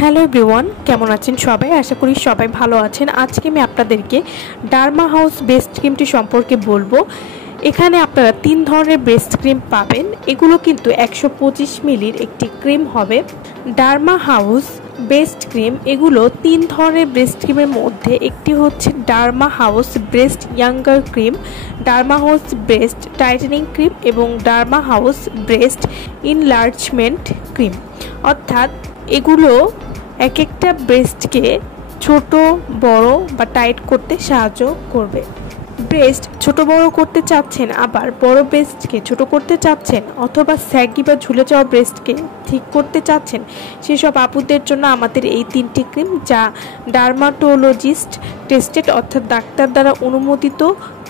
Hello everyone, কেমন আছেন সবাই? আশা করি সবাই ভালো আছেন। আজকে আমি আপনাদেরকে ডার্মা হাউস বেস্ট ক্রিমটি সম্পর্কে বলবো। এখানে আপনারা 3 ধরনের বেস্ট ক্রিম পাবেন। এগুলো কিন্তু 125 মিলির একটি ক্রিম হবে। ডার্মা হাউস বেস্ট ক্রিম এগুলো 3 ধরনের ব্রেস্ট ক্রিমের মধ্যে একটি হচ্ছে Derma House breast younger cream, Derma House breast tightening cream এবং Derma House breast enlargement cream. অর্থাৎ এগুলো এক একটা ব্রেস্টকে ছোট বড় বা টাইট করতে সাহায্য করবে। ব্রেস্ট ছোট বড় করতে চাচ্ছেন, আবার বড় ব্রেস্টকে ছোট করতে চাচ্ছেন, অথবা স্যাগি বা ঝুলে যাওয়া ব্রেস্টকে ঠিক করতে চাচ্ছেন, সেসব আপুদের জন্য আমাদের এই 3টি ক্রিম, যা ডার্মাটোলজিস্ট টেস্টেড অর্থাৎ ডাক্তার দ্বারা অনুমোদিত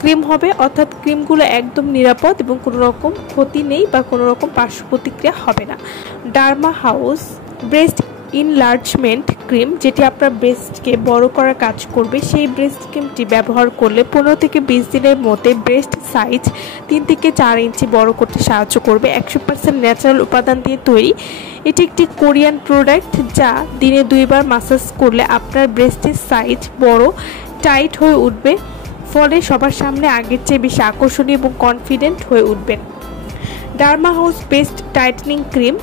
ক্রিম হবে। অর্থাৎ ক্রিমগুলো একদম নিরাপদ এবং কোনো রকম ক্ষতি নেই বা কোনো রকম পার্শ্ব প্রতিক্রিয়া হবে না। Derma House breast enlargement cream, যেটি আপনার ব্রেস্টকে বড় করার কাজ করবে, সেই ব্রেস্ট ক্রিমটি ব্যবহার করলে 15 থেকে 20 দিনের মধ্যে ব্রেস্ট সাইজ 3 থেকে 4 ইঞ্চি বড় করতে সাহায্য করবে। 100% ন্যাচারাল উপাদান দিয়ে তৈরি। এটি একটি কোরিয়ান প্রোডাক্ট, যা দিনে 2 বার মাসাজ করলে আপনার ব্রেস্টের সাইজ বড় টাইট হয়ে উঠবে, ফলে সবার সামনে আগের চেয়ে বেশি আকর্ষণীয় এবং কনফিডেন্ট হয়ে উঠবেন। Derma house best tightening cream,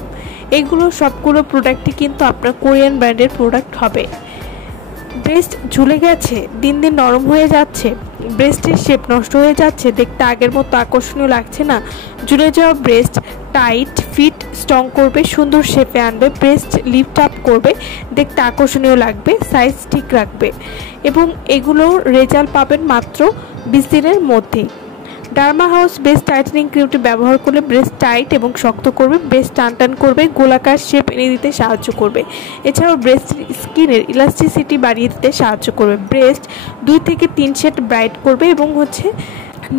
এগুলো সবগুলো প্রোডাক্টই কিন্তু আপনার কোরিয়ান ব্র্যান্ডের প্রোডাক্ট হবে। ব্রেস্ট ঝুলে গেছে, দিন দিন নরম হয়ে যাচ্ছে, ব্রেস্টের শেপ নষ্ট হয়ে যাচ্ছে, দেখতে আগের মতো আকর্ষণীয় লাগছে না, ঝুলে যাওয়া ব্রেস্ট টাইট ফিট স্ট্রং করবে, সুন্দর শেপে আনবে, ব্রেস্ট লিফট আপ করবে, দেখতে আকর্ষণীয় লাগবে, সাইজ ঠিক রাখবে এবং এগুলোর রেজাল্ট পাবেন মাত্র 20 দিনের মধ্যেই। ডার্মা হাউস বেস্ট টাইটেনিং ক্রিমটি ব্যবহার করলে ব্রেস্ট টাইট এবং শক্ত করবে, ব্রেস্ট টান করবে, গোলাকার শেপ এনে দিতে সাহায্য করবে। এছাড়াও ব্রেস্ট স্কিনের ইলাস্টিসিটি বাড়িয়ে দিতে সাহায্য করবে, ব্রেস্ট 2 থেকে 3 শেড ব্রাইট করবে এবং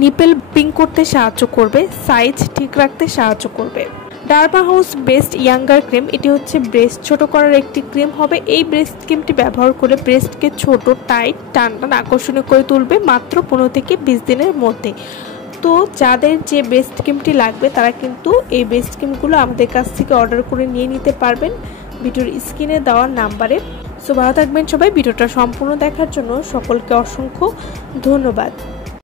নিপেল পিঙ্ক করতে সাহায্য করবে, সাইজ ঠিক রাখতে সাহায্য করবে। Derma house best younger cream, এটি হচ্ছে ব্রেস্ট ছোট করার একটি ক্রিম হবে। এই ব্রেস্ট ক্রিমটি ব্যবহার করে ব্রেস্টকে ছোট টাইট টান আকর্ষণীয় করে তুলবে মাত্র 15 থেকে 20 দিনের মধ্যে। তো যাদের যে বেস্ট ক্রিমটি লাগবে তারা কিন্তু এই বেস্ট ক্রিমগুলো আমাদের কাছ থেকে অর্ডার করে নিয়ে নিতে পারবেন ভিডিওর স্ক্রিনে দেওয়া নাম্বারে। সো ভালো থাকবেন সবাই। ভিডিওটা সম্পূর্ণ দেখার জন্য সকলকে অসংখ্য ধন্যবাদ।